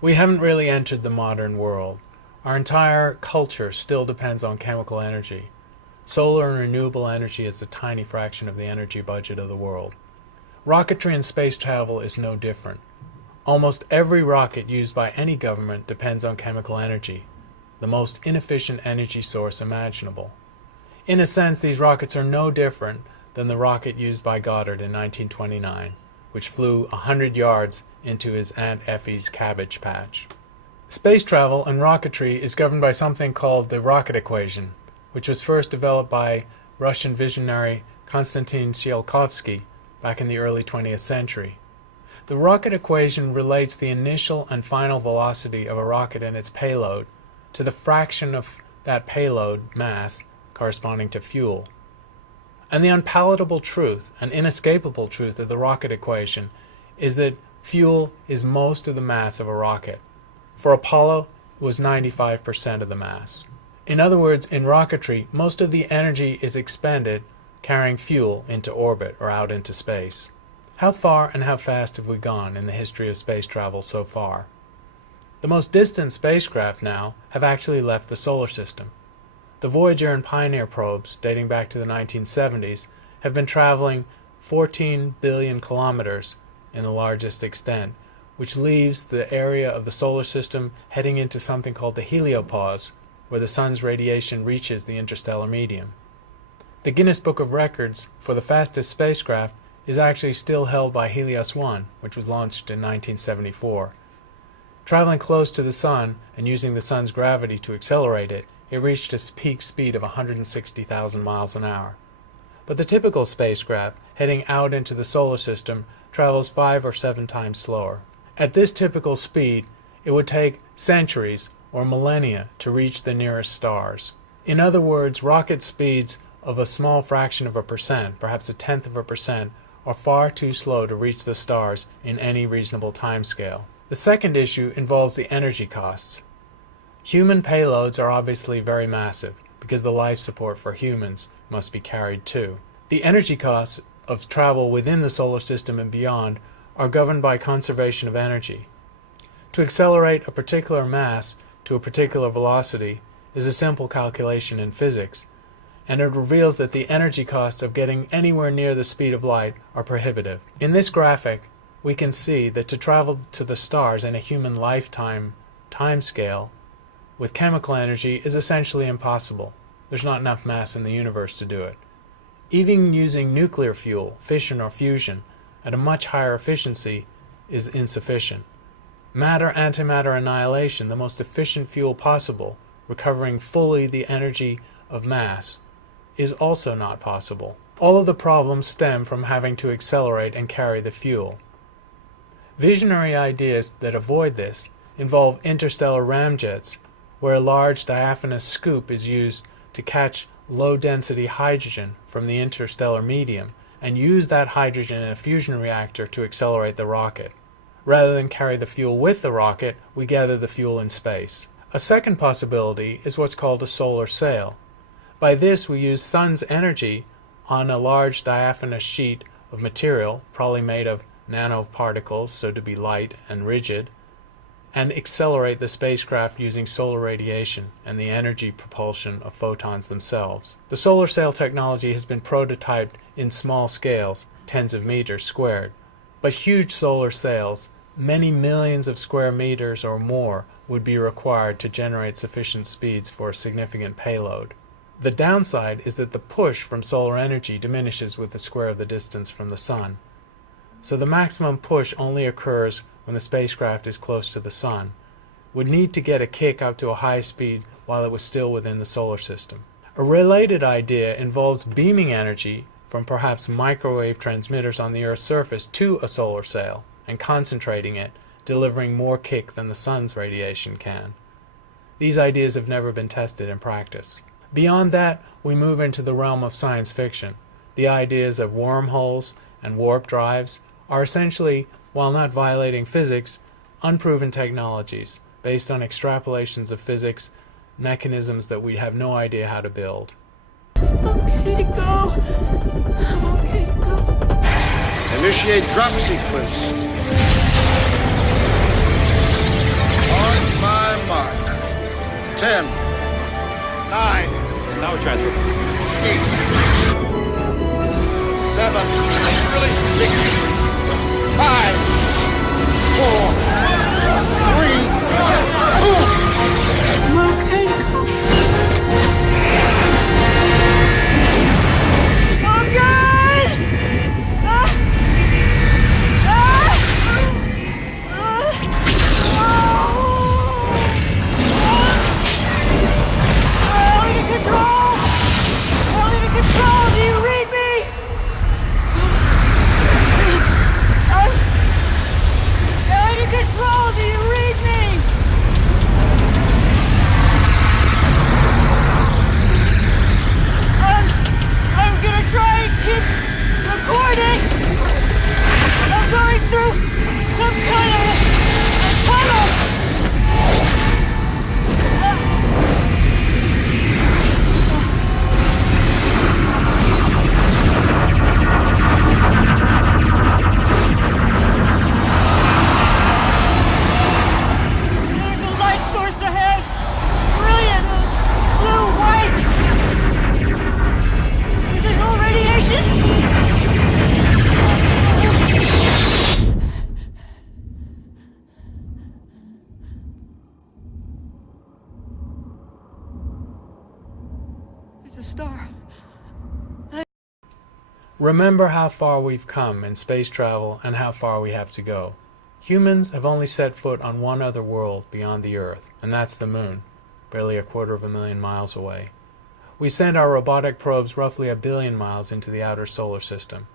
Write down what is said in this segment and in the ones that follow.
We haven't really entered the modern world. Our entire culture still depends on chemical energy. Solar and renewable energy is a tiny fraction of the energy budget of the world. Rocketry and space travel is no different. Almost every rocket used by any government depends on chemical energy, the most inefficient energy source imaginable. In a sense, these rockets are no different than the rocket used by Goddard in 1929, which flew 100 yards into his Aunt Effie's cabbage patch. Space travel and rocketry is governed by something called the rocket equation, which was first developed by Russian visionary Konstantin Tsiolkovsky back in the early 20th century. The rocket equation relates the initial and final velocity of a rocket and its payload to the fraction of that payload mass corresponding to fuel. And the unpalatable truth, an inescapable truth of the rocket equation is that fuel is most of the mass of a rocket. For Apollo, it was 95% of the mass. In other words, in rocketry, most of the energy is expended carrying fuel into orbit or out into space. How far and how fast have we gone in the history of space travel so far? The most distant spacecraft now have actually left the solar system. The Voyager and Pioneer probes, dating back to the 1970s, have been traveling 14 billion kilometers in the largest extent, which leaves the area of the solar system heading into something called the heliopause, where the sun's radiation reaches the interstellar medium. The Guinness Book of Records for the fastest spacecraft is actually still held by Helios 1, which was launched in 1974. Traveling close to the sun and using the sun's gravity to accelerate it, it reached its peak speed of 160,000 miles an hour. But the typical spacecraft, heading out into the solar system, travels 5 or 7 times slower. At this typical speed, it would take centuries or millennia to reach the nearest stars. In other words, rocket speeds of a small fraction of a percent, perhaps 1/10%, are far too slow to reach the stars in any reasonable timescale. The second issue involves the energy costs. Human payloads are obviously very massive, because the life support for humans must be carried too. The energy costs of travel within the solar system and beyond are governed by conservation of energy. To accelerate a particular mass to a particular velocity is a simple calculation in physics, and it reveals that the energy costs of getting anywhere near the speed of light are prohibitive. In this graphic, we can see that to travel to the stars in a human lifetime timescale with chemical energy is essentially impossible. There's not enough mass in the universe to do it. Even using nuclear fuel, fission or fusion, at a much higher efficiency is insufficient. Matter-antimatter annihilation, the most efficient fuel possible, recovering fully the energy of mass, is also not possible. All of the problems stem from having to accelerate and carry the fuel. Visionary ideas that avoid this involve interstellar ramjets, where a large diaphanous scoop is used to catch low-density hydrogen from the interstellar medium and use that hydrogen in a fusion reactor to accelerate the rocket. Rather than carry the fuel with the rocket, we gather the fuel in space. A second possibility is what's called a solar sail. By this, we use sun's energy on a large diaphanous sheet of material, probably made of nanoparticles, so to be light and rigid, and accelerate the spacecraft using solar radiation and the energy propulsion of photons themselves. The solar sail technology has been prototyped in small scales, tens of meters squared, but huge solar sails, many millions of square meters or more, would be required to generate sufficient speeds for a significant payload. The downside is that the push from solar energy diminishes with the square of the distance from the sun. So the maximum push only occurs when the spacecraft is close to the sun, would need to get a kick up to a high speed while it was still within the solar system. A related idea involves beaming energy from perhaps microwave transmitters on the Earth's surface to a solar sail and concentrating it, delivering more kick than the sun's radiation can. These ideas have never been tested in practice. Beyond that, we move into the realm of science fiction. The ideas of wormholes and warp drives are essentially, while not violating physics, unproven technologies based on extrapolations of physics, mechanisms that we have no idea how to build. Okay to go. I'm okay to go. Initiate drop sequence. Power transfer. 8, 7, 6, 5, 4, 3, 2. I'm okay to go. Oh, God! Ah! Ah! Alien control! Alien control! Do you read me? Alien control! Do you read me? I'm gonna try and keep recording. I'm going through some kind of a tunnel. There's a light source ahead. Brilliant. Blue-white. Is this all radiation? It's a star. Remember how far we've come in space travel and how far we have to go. Humans have only set foot on one other world beyond the Earth, and that's the Moon, barely 250,000 miles away. We sent our robotic probes roughly 1 billion miles into the outer solar system.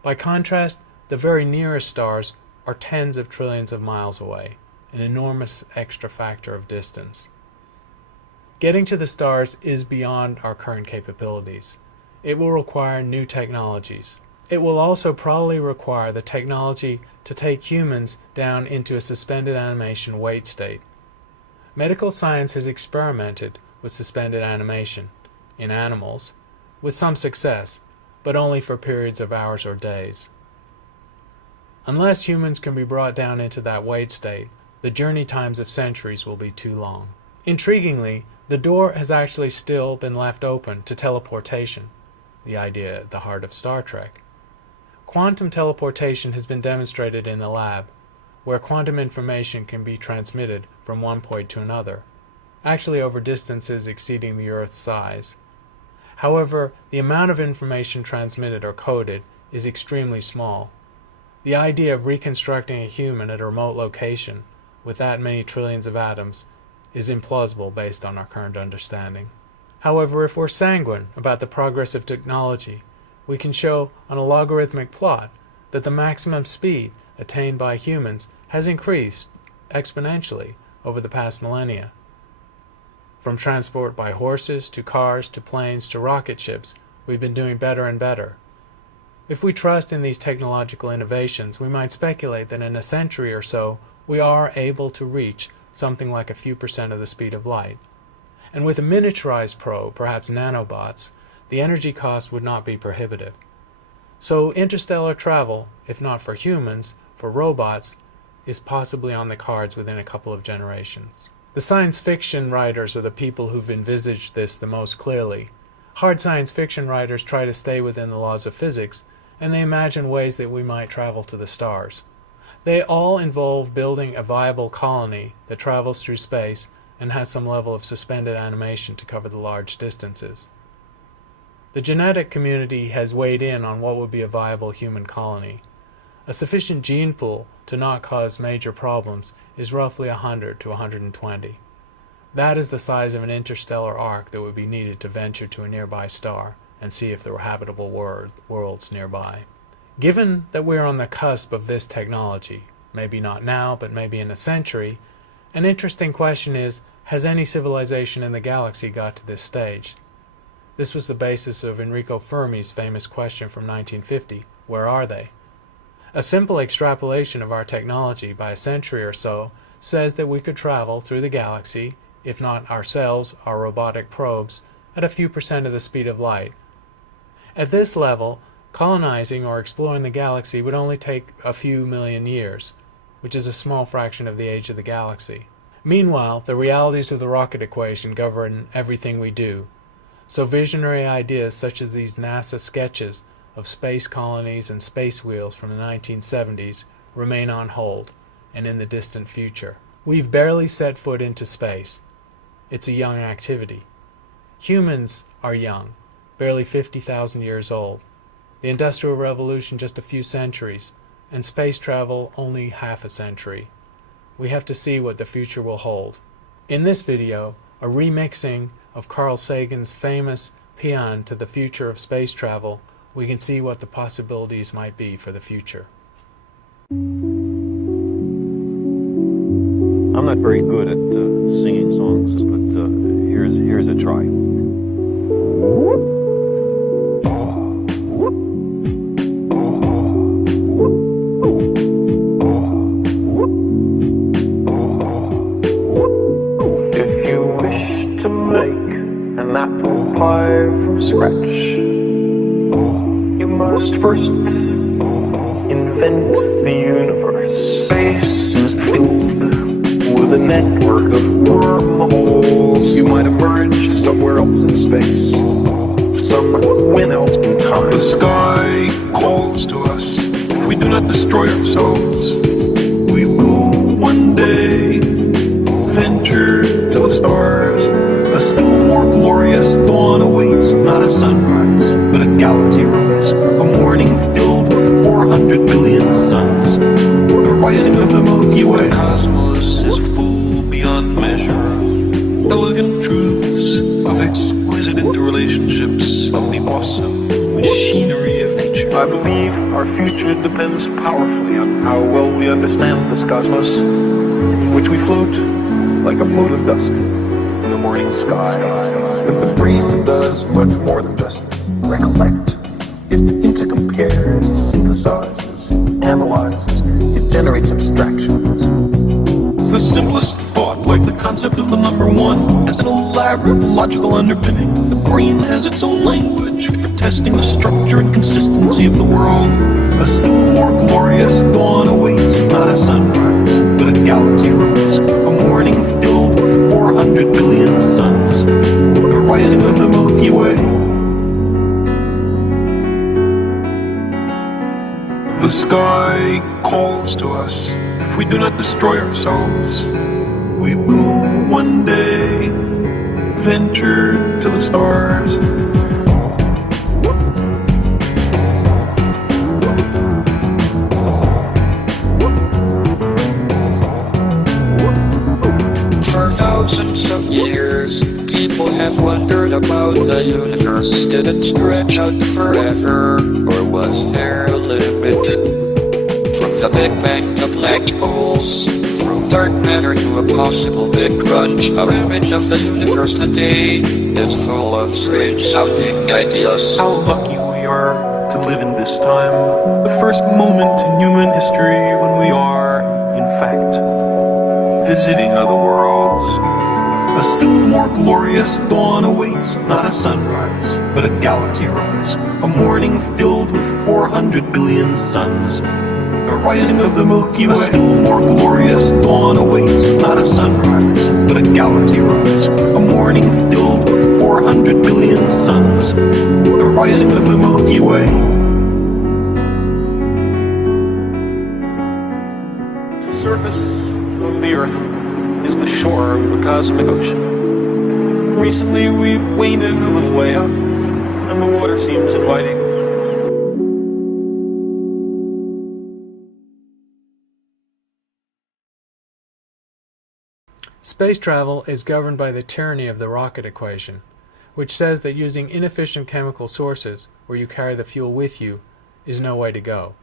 By contrast, the very nearest stars are tens of trillions of miles away, an enormous extra factor of distance. Getting to the stars is beyond our current capabilities. It will require new technologies. It will also probably require the technology to take humans down into a suspended animation wait state. Medical science has experimented with suspended animation in animals, with some success, but only for periods of hours or days. Unless humans can be brought down into that wait state, the journey times of centuries will be too long. Intriguingly, the door has actually still been left open to teleportation, the idea at the heart of Star Trek. Quantum teleportation has been demonstrated in the lab, where quantum information can be transmitted from one point to another, actually over distances exceeding the Earth's size. However, the amount of information transmitted or coded is extremely small. The idea of reconstructing a human at a remote location with that many trillions of atoms is implausible based on our current understanding. However, if we're sanguine about the progress of technology, we can show on a logarithmic plot that the maximum speed attained by humans has increased exponentially over the past millennia. From transport by horses to cars to planes to rocket ships, we've been doing better and better. If we trust in these technological innovations, we might speculate that in a century or so, we are able to reach something like a few percent of the speed of light. And with a miniaturized probe, perhaps nanobots, the energy cost would not be prohibitive. So interstellar travel, if not for humans, for robots, is possibly on the cards within a couple of generations. The science fiction writers are the people who've envisaged this the most clearly. Hard science fiction writers try to stay within the laws of physics, and they imagine ways that we might travel to the stars. They all involve building a viable colony that travels through space and has some level of suspended animation to cover the large distances. The genetic community has weighed in on what would be a viable human colony. A sufficient gene pool to not cause major problems is roughly 100 to 120. That is the size of an interstellar arc that would be needed to venture to a nearby star and see if there were habitable worlds nearby. Given that we're on the cusp of this technology, maybe not now, but maybe in a century, an interesting question is, has any civilization in the galaxy got to this stage? This was the basis of Enrico Fermi's famous question from 1950, where are they? A simple extrapolation of our technology by a century or so says that we could travel through the galaxy, if not ourselves, our robotic probes, at a few percent of the speed of light. At this level, colonizing or exploring the galaxy would only take a few million years, which is a small fraction of the age of the galaxy. Meanwhile, the realities of the rocket equation govern everything we do. So visionary ideas such as these NASA sketches of space colonies and space wheels from the 1970s remain on hold and in the distant future. We've barely set foot into space. It's a young activity. Humans are young, barely 50,000 years old. The Industrial Revolution just a few centuries, and space travel only half a century. We have to see what the future will hold. In this video, a remixing of Carl Sagan's famous paean to the future of space travel, we can see what the possibilities might be for the future. I'm not very good at singing songs, but here's a try. If you wish to make an apple pie from scratch, you must first invent the universe. Space is filled with a network of wormholes. You might emerge somewhere else in space, somewhere else in time. The sky calls to us. If we do not destroy ourselves, we will one day venture to the stars. A still more glorious dawn awaits, not a sunrise, but a galaxy rise. A morning filled with 400 billion suns. The rising of the Milky Way. The cosmos is full beyond measure. Elegant truths of exquisite interrelationships of the awesome machinery of nature. I believe our future depends powerfully on how well we understand this cosmos, in which we float like a mote of dust in the morning sky. But the brain does much more than just recollect. It intercompares, it synthesizes, it analyzes, it generates abstractions. The simplest thought, like the concept of the number one, has an elaborate logical underpinning. The brain has its own language for testing the structure and consistency of the world. A still more glorious dawn awaits, not a sunrise, but a galaxy rise. A morning filled with 400 billion suns. The rising of the Milky Way. The sky calls to us. If we do not destroy ourselves, we will one day venture to the stars. For thousands of years, people have wondered about the universe. Did it stretch out forever, or was there a limit? From the Big Bang to black holes, from dark matter to a possible Big Crunch, our image of the universe today is full of strange sounding ideas. How lucky we are to live in this time, the first moment in human history when we are, in fact, visiting other worlds. A still more glorious dawn awaits, not a sunrise, but a galaxy rise. A morning filled with 400 billion suns. The rising of the Milky Way. A still more glorious dawn awaits, not a sunrise, but a galaxy rise. A morning filled with 400 billion suns. The rising of the Milky Way. The surface of the Earth is the shore of the cosmic ocean. Recently, we've waded a little way up, and the water seems inviting. Space travel is governed by the tyranny of the rocket equation, which says that using inefficient chemical sources where you carry the fuel with you is no way to go.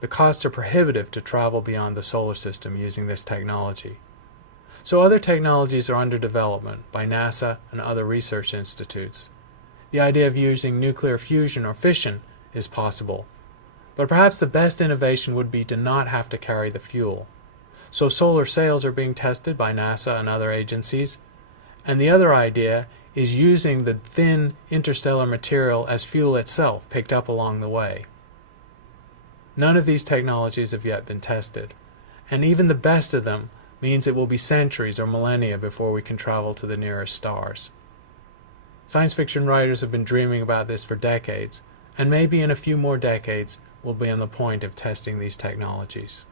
The costs are prohibitive to travel beyond the solar system using this technology. So other technologies are under development by NASA and other research institutes. The idea of using nuclear fusion or fission is possible, but perhaps the best innovation would be to not have to carry the fuel. So solar sails are being tested by NASA and other agencies, and the other idea is using the thin interstellar material as fuel itself picked up along the way. None of these technologies have yet been tested, and even the best of them means it will be centuries or millennia before we can travel to the nearest stars. Science fiction writers have been dreaming about this for decades, and maybe in a few more decades we'll be on the point of testing these technologies.